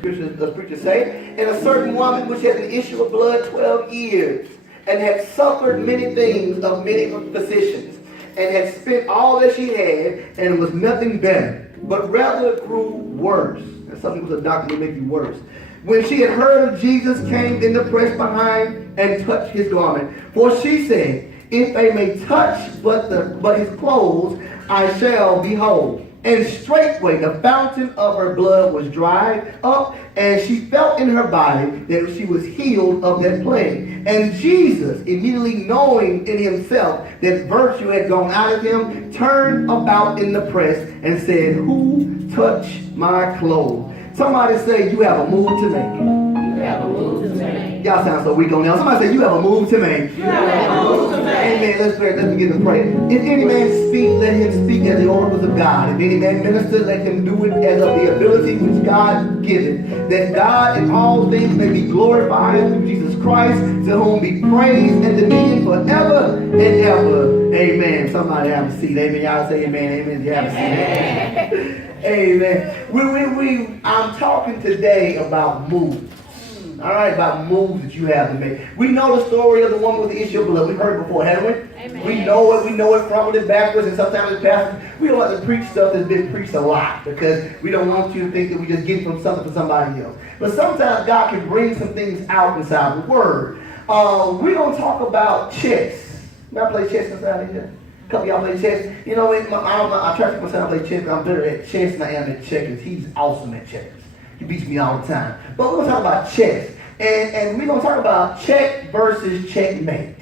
scriptures say. And a certain woman which had an issue of blood 12 years, and had suffered many things of many physicians, and had spent all that she had, and it was nothing better, but rather it grew worse. And something with a doctor will make you worse. When she had heard of Jesus, came in the press behind and touched his garment. For she said, if I may touch but his clothes, I shall be whole. And straightway the fountain of her blood was dried up, and she felt in her body that she was healed of that plague. And Jesus, immediately knowing in himself that virtue had gone out of him, turned about in the press and said, who touched my clothes? Somebody say, you have a move to make. You have a move to make. Y'all sound so weak on now. Somebody say, you have a move to make. You have a move to make. Amen. Let's pray. Let's begin to pray. If any man speak, let him speak as the oracles of God. If any man minister, let him do it as of the ability which God giveth, that God in all things may be glorified through Jesus Christ, to whom be praise and dominion forever and ever. Amen. Somebody have a seat. Amen. Y'all say amen. Amen. You have a seat. Amen. I'm talking today about moves. All right, about moves that you have to make. We know the story of the woman with the issue of blood. We've heard it before, haven't we? Amen. We know it. We know it frontward and backwards, and sometimes as pastors, we don't like to preach stuff that's been preached a lot because we don't want you to think that we just get from something for somebody else. But sometimes God can bring some things out inside the Word. We're going to talk about chess. Y'all play chess inside here? A couple of y'all play chess. You know, I try to keep myself play chess, but I'm better at chess than I am at checkers. He's awesome at checkers. He beats me all the time. But we're going to talk about chess. And we're going to talk about check versus checkmate.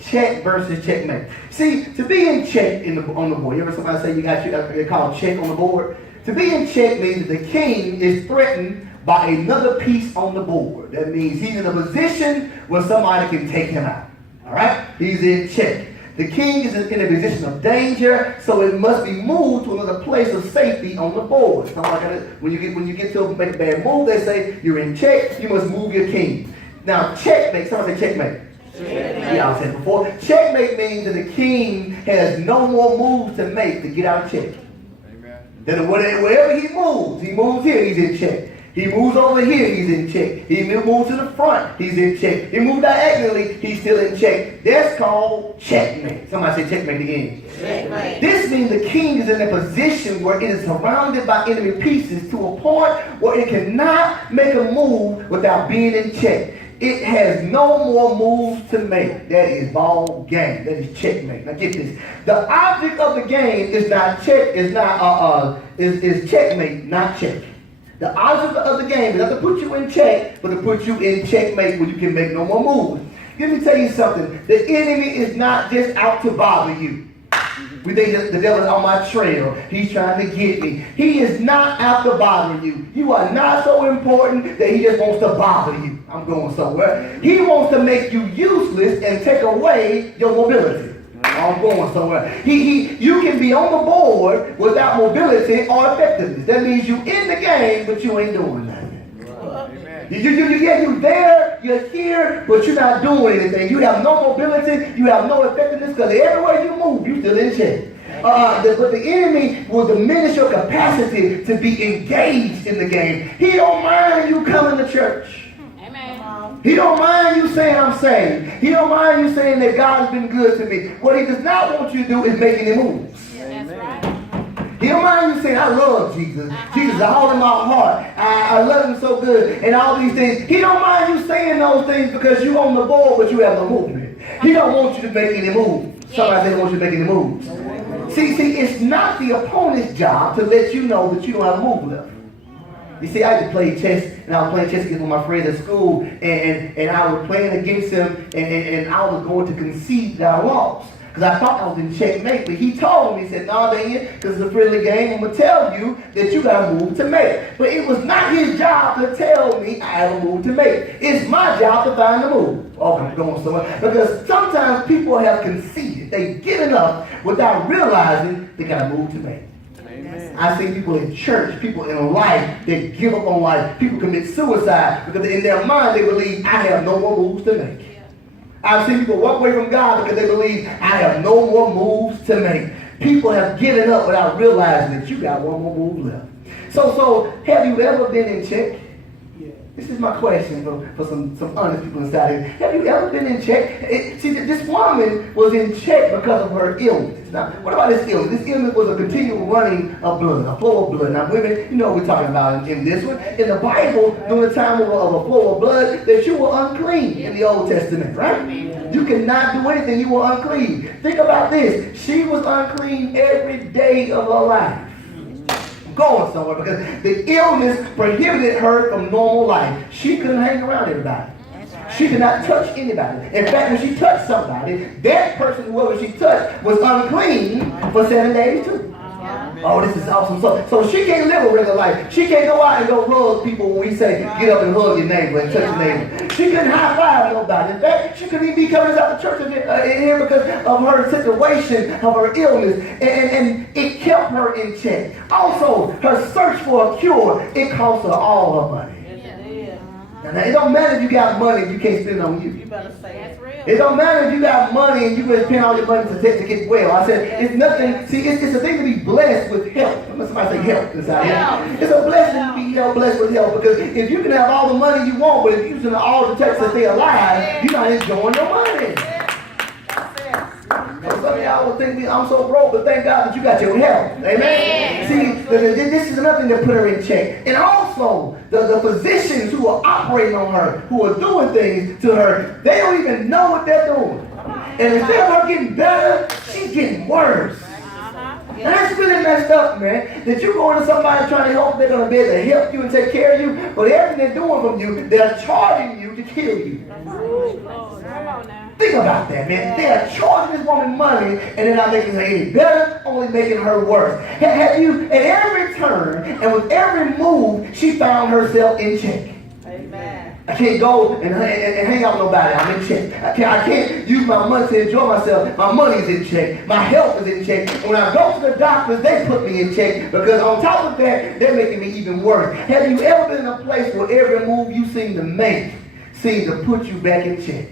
Check versus checkmate. See, to be in check on the board, you ever somebody say they call check on the board? To be in check means that the king is threatened by another piece on the board. That means he's in a position where somebody can take him out. All right? He's in check. The king is in a position of danger, so it must be moved to another place of safety on the board. When you get to make a bad move, they say you're in check, you must move your king. Now, checkmate, somebody say checkmate. Checkmate. Yeah, I said it before. Checkmate means that the king has no more moves to make to get out of check. Amen. Then wherever he moves here, he's in check. He moves over here, he's in check. He moves to the front, he's in check. He moves diagonally, he's still in check. That's called checkmate. Somebody say checkmate again. Checkmate. This means the king is in a position where it is surrounded by enemy pieces to a point where it cannot make a move without being in check. It has no more moves to make. That is ball game. That is checkmate. Now get this. The object of the game is not check, is checkmate, not check. The object of the game is not to put you in check, but to put you in checkmate where you can make no more moves. Let me tell you something. The enemy is not just out to bother you. We think that the devil is on my trail. He's trying to get me. He is not out to bother you. You are not so important that he just wants to bother you. I'm going somewhere. He wants to make you useless and take away your mobility. I'm going somewhere. You can be on the board without mobility or effectiveness. That means you in the game, but you ain't doing nothing. You're there, you're here, but you're not doing anything. You have no mobility, you have no effectiveness, because everywhere you move, you're still in check. But the enemy will diminish your capacity to be engaged in the game. He don't mind you coming to church. He don't mind you saying I'm saved. He don't mind you saying that God has been good to me. What he does not want you to do is make any moves. That's right. He don't mind you saying I love Jesus. Jesus is all in my heart. I love him so good and all these things. He don't mind you saying those things because you're on the board but you have no movement. He don't want you to make any moves. Somebody doesn't want you to make any moves. See, it's not the opponent's job to let you know that you don't have a move left. You see, I just played chess, and I was playing chess against one of my friends at school, and I was playing against him, and I was going to concede that I lost. Because I thought I was in checkmate, but he told me, he said, no, Daniel, because it's a friendly game, I'm going to tell you that you got a move to make. But it was not his job to tell me I have a move to make. It's my job to find the move. Oh, I'm going somewhere. Because sometimes people have conceded. They've given up without realizing they got a move to make. I see people in church, people in life that give up on life. People commit suicide because in their mind they believe I have no more moves to make. I've seen people walk away from God because they believe I have no more moves to make. People have given up without realizing that you got one more move left. So have you ever been in check? This is my question for some honest people inside here. Have you ever been in check? See, this woman was in check because of her illness. Now, what about this illness? This illness was a continual running of blood, a flow of blood. Now, women, you know what we're talking about in this one. In the Bible, during the time of a flow of blood, that you were unclean in the Old Testament, right? You cannot do anything. You were unclean. Think about this. She was unclean every day of her life. Going somewhere because the illness prohibited her from normal life. She couldn't hang around everybody. She could not touch anybody. In fact, when she touched somebody, that person, whoever she touched, was unclean for 7 days too. Oh, this is awesome. So she can't live a regular life. She can't go out and go hug people when we say, get up and hug your neighbor and touch your neighbor. She couldn't high five nobody. In fact, she couldn't even be coming out the church in here because of her situation, of her illness. And it kept her in check. Also, her search for a cure, it cost her all her money. Now, it don't matter if you got money if you can't spend it on you. You better say that's real. It don't matter if you got money and you can spend all your money to get well. I said, it's nothing. See, it's a thing to be blessed with health. Somebody say health inside here. It's a blessing to be blessed with health because if you can have all the money you want, but if you're using all the text to stay alive, you're not enjoying your money. Some of y'all will think I'm so broke, but thank God that you got your health. Amen. See, this is another thing that put her in check. And also, the physicians who are operating on her, who are doing things to her, they don't even know what they're doing. And instead of her getting better, she's getting worse. And that's really messed up, man. That you go into somebody trying to help, they're going to be able to help you and take care of you, but everything they're doing from you, they're charging you to kill you. Think about that, man. They are charging this woman money, and they're not making her any better, only making her worse. Have you, at every turn and with every move, she found herself in check. Amen. I can't go and hang out with nobody. I'm in check. I can't use my money to enjoy myself. My money's in check. My health is in check. And when I go to the doctors, they put me in check because on top of that, they're making me even worse. Have you ever been in a place where every move you seem to make seems to put you back in check?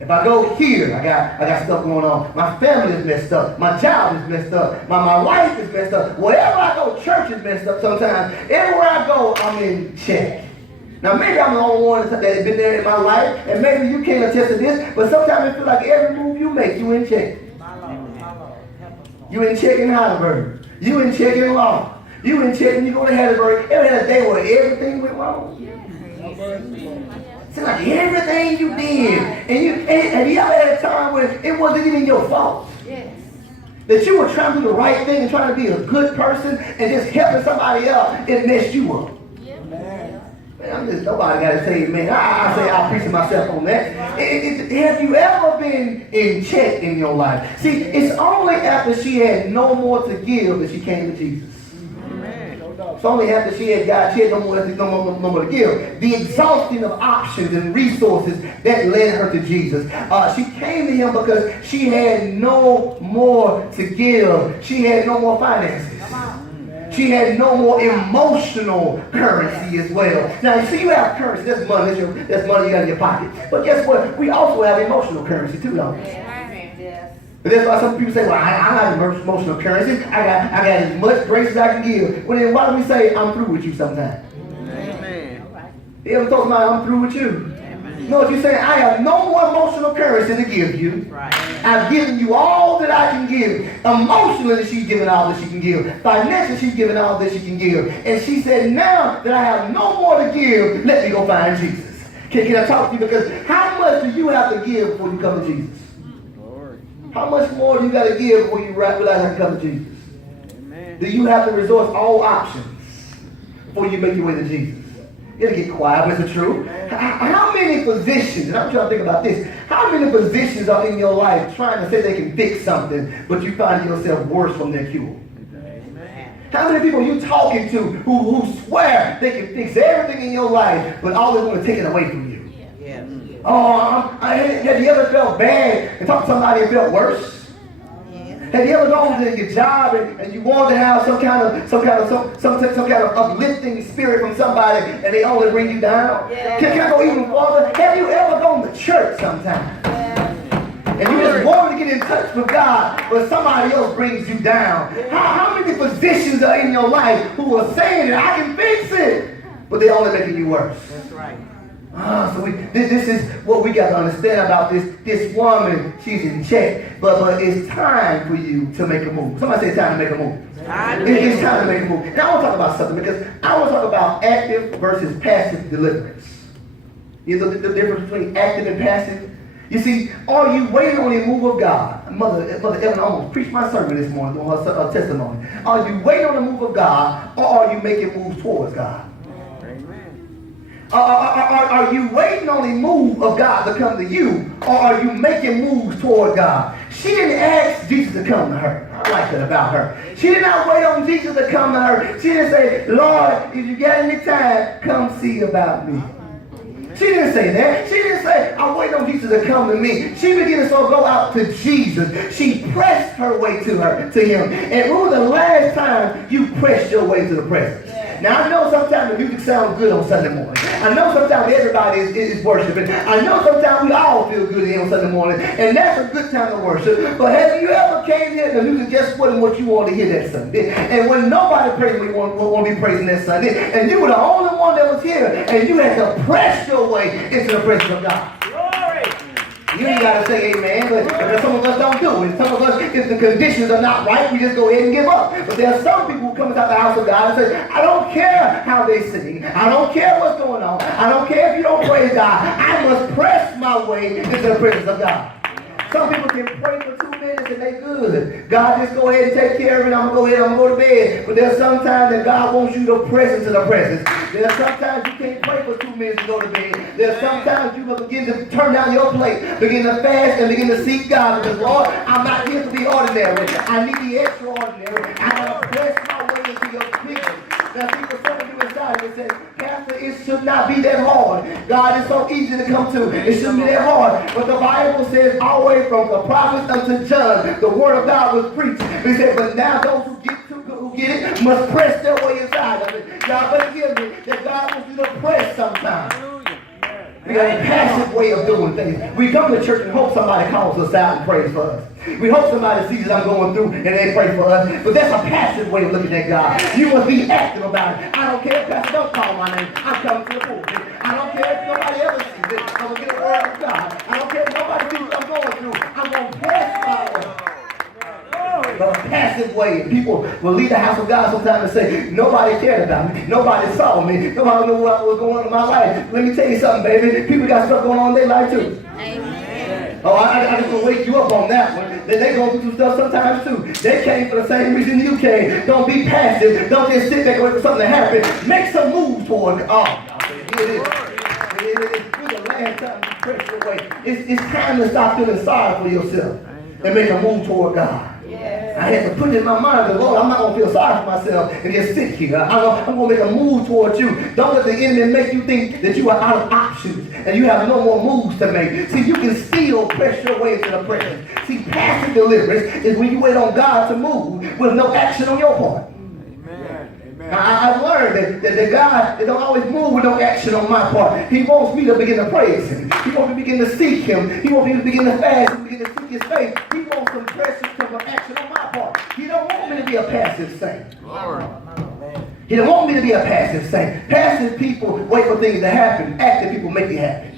If I go here, I got stuff going on. My family is messed up. My job is messed up. My wife is messed up. Wherever I go, church is messed up sometimes. Everywhere I go, I'm in check. Now, maybe I'm the only one that has been there in my life, and maybe you can't attest to this, but sometimes it feels like every move you make, you in check. You in check in Heidelberg. You in check in Law. You in check when you go to Heidelberg. Ever had a day where everything went wrong? It's like everything you did. And have you ever had a time where it wasn't even your fault? Yes. That you were trying to do the right thing and trying to be a good person and just helping somebody else, it messed you up. Man, nobody got to say amen. I say I appreciate myself on that. Have you ever been in check in your life? See, it's only after she had no more to give that she came to Jesus. It's only after she had God, she had no more to give. The exhausting of options and resources that led her to Jesus. She came to him because she had no more to give. She had no more finances. She had no more emotional currency as well. Now, you see, you have currency. That's money. That's money you got in your pocket. But guess what? We also have emotional currency too, don't we? Yes. But that's why some people say, well, I have emotional currency. I got as much grace as I can give. Well, then why don't we say, I'm through with you sometime? Amen. You ever talk about I'm through with you? You know what you're saying? I have no more emotional currency to give you. Right. I've given you all that I can give. Emotionally, she's given all that she can give. Financially, she's given all that she can give. And she said, now that I have no more to give, let me go find Jesus. Can I talk to you? Because how much do you have to give before you come to Jesus? How much more do you got to give before you realize how to come to Jesus? Amen. Do you have to resort all options before you make your way to Jesus? You gotta get quiet, but it's the truth. How many positions, and I'm trying to think about this, how many positions are in your life trying to say they can fix something, but you find yourself worse from their cure? Amen. How many people are you talking to who swear they can fix everything in your life, but all they want to take it away from you? Yes. Oh, have you ever felt bad and talked to somebody and felt worse? Have you ever gone to your job and you wanted to have some kind of uplifting spirit from somebody and they only bring you down? Yeah. Can I go even further? Have you ever gone to church sometime? Yeah. And you just wanted to get in touch with God, but somebody else brings you down? Yeah. How many positions are in your life who are saying that I can fix it? but they're only making you worse. That's right. This is what we got to understand about this woman. She's in check, but it's time for you to make a move. Somebody say it's time to make a move. It's time to make a move. And I want to talk about something because I want to talk about active versus passive deliverance. You know the difference between active and passive? You see, are you waiting on the move of God? Mother Evan almost preached my sermon this morning on her testimony. Are you waiting on the move of God, or are you making moves towards God? Are you waiting on the move of God to come to you, or are you making moves toward God? She didn't ask Jesus to come to her. I like that about her. She did not wait on Jesus to come to her. She didn't say, Lord, if you got any time, come see about me. She didn't say that. She didn't say, I'm waiting on Jesus to come to me. She began to go out to Jesus. She pressed her way to him. And when was the last time you pressed your way to the presence? Now, I know sometimes the music sounds good on Sunday morning. I know sometimes everybody is worshiping. I know sometimes we all feel good here on Sunday morning. And that's a good time to worship. But have you ever came here and the music just wasn't what you wanted to hear that Sunday? And when nobody praising, we want to be praising that Sunday. And you were the only one that was here. And you had to press your way into the presence of God. You ain't got to say amen, but some of us don't do it. Some of us, if the conditions are not right, we just go ahead and give up. But there are some people who come inside the house of God and say, I don't care how they sing. I don't care what's going on. I don't care if you don't praise God. I must press my way into the presence of God. Some people can pray for 2 minutes and they good. God, just go ahead and take care of it. I'm going to go ahead, I'm going to go to bed. But there's sometimes that God wants you to press into the presence. There's sometimes you can't pray for 2 minutes and go to bed. There's sometimes you will begin to turn down your plate, begin to fast and begin to seek God. Because, Lord, I'm not here to be ordinary. I need the extraordinary. I got to press my way into your people. Now, people, some of you inside, they say, Pastor, it should not be that hard. God is so easy to come to. It shouldn't be that hard. But the Bible says, all the way from the prophets unto John, the word of God was preached. He said, but now those who get it must press their way inside of it. God, but forgive me that God wants you to press sometimes. We got a passive way of doing things. We come to church and hope somebody calls us out and prays for us. We hope somebody sees I'm going through and they pray for us. But that's a passive way of looking at God. You must be active about it. I don't care if Pastor don't call my name. I'm coming to the pulpit. I don't care if nobody ever sees it. I'm going to get a word of God. I don't care if nobody sees what I'm going through. I'm going to press my way. But a passive way. People will leave the house of God sometimes and say, nobody cared about me. Nobody saw me. Nobody knew what was going on in my life. Let me tell you something, baby. People got stuff going on in their life too. Amen. Oh, I just want to wake you up on that one. They go through some stuff sometimes too. They came for the same reason you came. Don't be passive. Don't just sit back and wait for something to happen. Make some moves toward it. Oh, here it is. It's the last time you press your way. It's time to stop feeling sorry for yourself and make a move toward God. I had to put it in my mind that, Lord, I'm not going to feel sorry for myself and just sit here. I'm going to make a move towards you. Don't let the enemy make you think that you are out of options and you have no more moves to make. See, you can still press your way into the presence. See, passive deliverance is when you wait on God to move with no action on your part. I've learned that God don't always move with no action on my part. He wants me to begin to praise Him. He wants me to begin to seek Him. He wants me to begin to fast and begin to seek His face. He wants some pressure, some action on my part. He don't want me to be a passive saint. He don't want me to be a passive saint. Passive people wait for things to happen. Active people make it happen.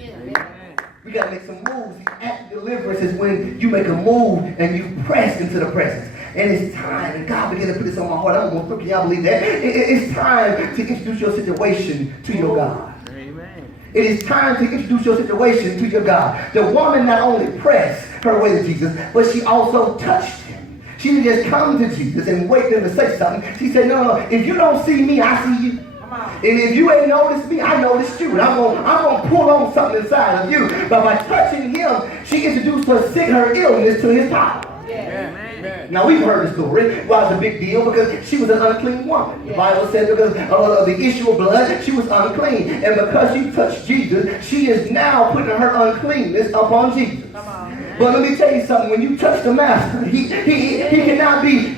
We got to make some moves. Active deliverance is when you make a move and you press into the presence. And it's time, and God began to put this on my heart. I don't know if y'all believe that. It's time to introduce your situation to your God. Amen. It is time to introduce your situation to your God. The woman not only pressed her way to Jesus, but she also touched Him. She didn't just come to Jesus and wait for Him to say something. She said, no, if you don't see me, I see you. And if you ain't noticed me, I noticed you. And I'm gonna pull on something inside of you. But by touching Him, she introduced her illness to His power. Yeah. Now we've heard the story. Why it's a big deal? Because she was an unclean woman. The Bible said because of the issue of blood, she was unclean. And because she touched Jesus, she is now putting her uncleanness upon Jesus. But let me tell you something. When you touch the Master, he cannot be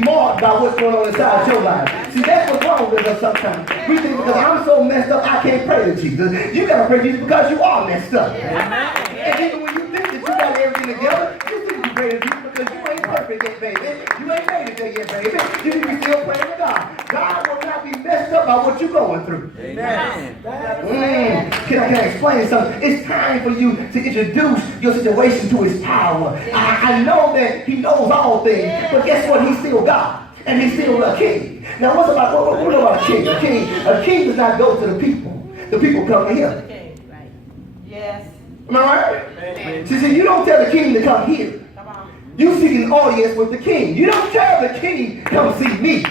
marked by what's going on inside your life. See, that's what's wrong with us sometimes. We think because I'm so messed up, I can't pray to Jesus. You got to pray to Jesus because you are messed up. And even when you think that you got everything together, you think you pray to Jesus. because you ain't perfect yet, baby. You ain't made it there yet, baby. You can be still praying to God. God will not be messed up by what you're going through. Amen. Can I explain something? It's time for you to introduce your situation to his power. I know that he knows all things, but guess what? He's still God. And he's still a king. Now, what about a king? A king does not go to the people. The people come to him. Okay, right. Yes. Am I right? Amen. See, you don't tell the king to come here. Come on. You seek an audience with the king. You don't tell the king, come see me.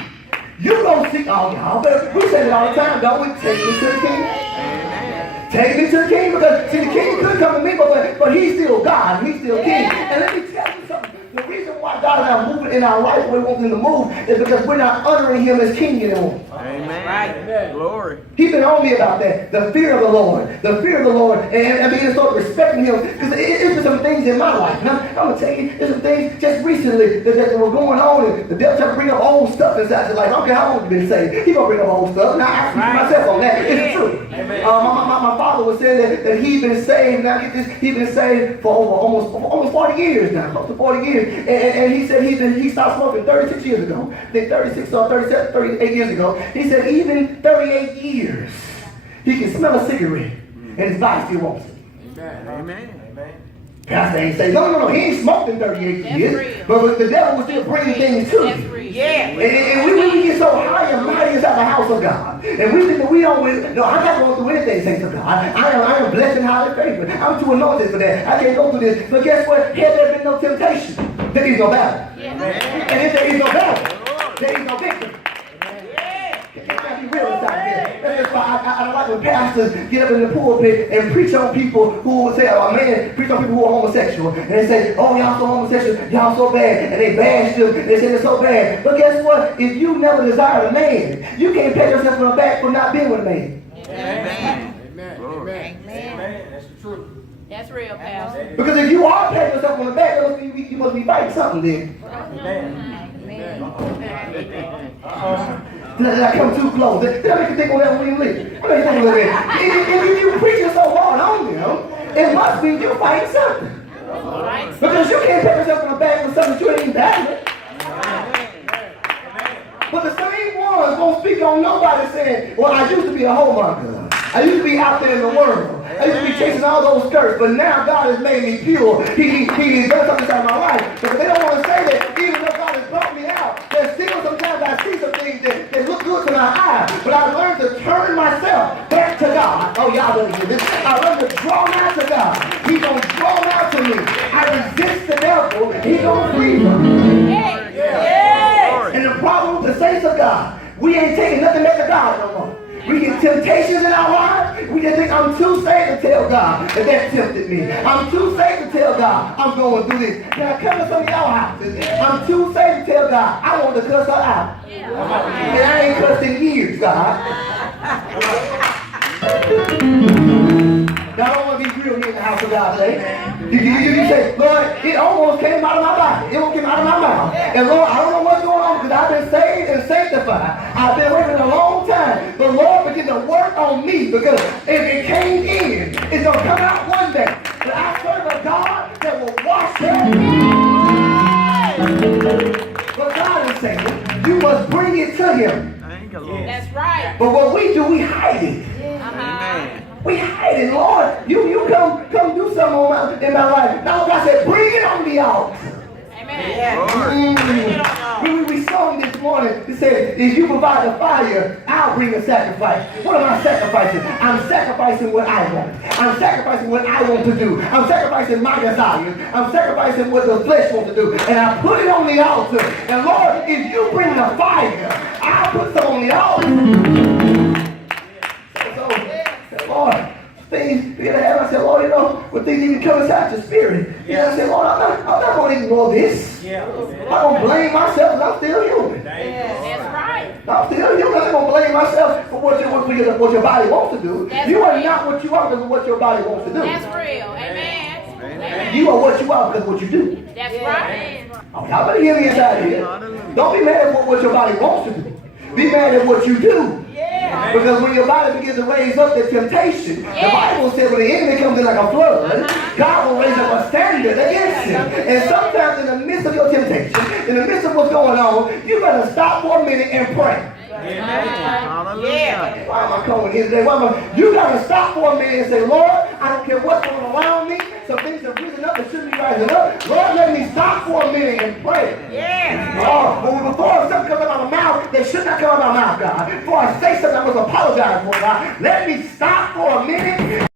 You don't seek, oh, y'all, but we say it all the time, don't we? Take me to the king. Take me to the king, because, see, the king could come to me, but he's still God, he's still king. And let me tell you something. The reason why God is not moving in our life where we want him to move is because we're not honoring him as king anymore. Amen. Right. Glory. He's been on me about that. The fear of the Lord. The fear of the Lord. And I begin to start respecting him. Because there's some things in my life. Now, I'm going to tell you, there's some things just recently that were going on. And the devil tried to bring up old stuff inside your life. I don't care how long you've been saved. He's going to bring up old stuff. Now, I speak to myself on that. It's true. My father was saying that he'd been saved. Now, get this. He'd been saved for almost 40 years now. Close to 40 years. And he said he stopped smoking 36 years ago. I think 36 or 37, 38 years ago. He said even 38 years, he can smell a cigarette and his body still wants it. Amen. Pastor ain't say, no, he ain't smoked in 38 That's years. real. But the devil was still bringing things to That's you. real. Yeah. And we get so high and mighty inside the house of God. And we think that we don't win. No, I'm not going through anything, saints of God. I am blessed and highly favored. I'm too anointed for that. I can't go through this. But guess what? Had there been no temptation, there is no battle. Yeah. And if there is no battle, there is no victory. That's why I don't like when pastors get up in the pulpit and preach on people who will say, oh man, preach on people who are homosexual. And they say, oh, y'all so homosexual, y'all so bad. And they bash them, and they say they're so bad. But guess what? If you never desired a man, you can't pat yourself on the back for not being with a man. Amen. That's the truth. That's real, Pastor. Because if you are patting yourself on the back, you must be fighting something then. Did I come too close? Did I make you think on that when you leave? I make you think a little bit. If you preaching so hard on them, it must be you're fighting something. Right. Because you can't pat yourself on the back for something you ain't even battling. But the same ones won't speak on nobody saying, well, I used to be a homemonger. I used to be out there in the world. I used to be chasing all those skirts, but now God has made me pure. He done something inside my life. But they don't want to say that even though God has brought me out, there's still sometimes I see some things that look good to my eyes. But I learned to turn myself back to God. Oh, y'all don't hear this. I learned to draw nigh to God. He's going to draw nigh to me. I resist the devil. He's going to flee from me. And the problem with the saints of God, we ain't taking nothing back to God no more. We get temptations in our lives. We just think I'm too safe to tell God that tempted me. I'm too safe to tell God I'm going through this. Can I come to some of y'all houses? I'm too safe to tell God I want to cuss her out. And I ain't cussed in years, God. Y'all don't want to be real here in the house of God today. You say, Lord, it almost came out of my body. It almost came out of my mouth. And Lord, I don't know what's going on because I've been saved and sanctified. I've been waiting a long time. But Lord, begin to work on me because if it came in, it's going to come out one day. But I serve a God that will wash it. But God is saying, you must bring it to him. That's right. But what we do, we hide it. We hide it, Lord. You come do something in my life. Now God said, bring it on the altar. Amen. We sung this morning. He said, if you provide the fire, I'll bring a sacrifice. What am I sacrificing? I'm sacrificing what I want. I'm sacrificing what I want to do. I'm sacrificing my desires. I'm sacrificing what the flesh wants to do. And I put it on the altar. And Lord, if you bring the fire, I'll put some on the altar. Lord, things you gotta have. I said, Lord, when things even come inside your spirit, I said, Lord, I'm not going to ignore this. I'm going to blame myself because I'm still human. That's right. I'm still human. I'm going to blame myself for what your body wants to do. You are not what you are because of what your body wants to do. That's real. Amen. You are what you are because of what you do. That's right. Oh, y'all better hear me inside here. Don't be mad at what your body wants to do. Be mad at what you do. Because when your body begins to raise up the temptation, the Yes. Bible says when the enemy comes in like a flood, God will raise up a standard against him. And sometimes in the midst of your temptation, in the midst of what's going on, you better stop for a minute and pray. Yeah. Why am I calling here today? You gotta stop for a minute and say, Lord, I don't care what's going on around me. Some things have risen up that shouldn't be rising up. Lord, let me stop for a minute and pray. Yeah. Oh, before something comes out of my mouth, that should not come out of my mouth, God. Before I say something, I must apologize for God. Let me stop for a minute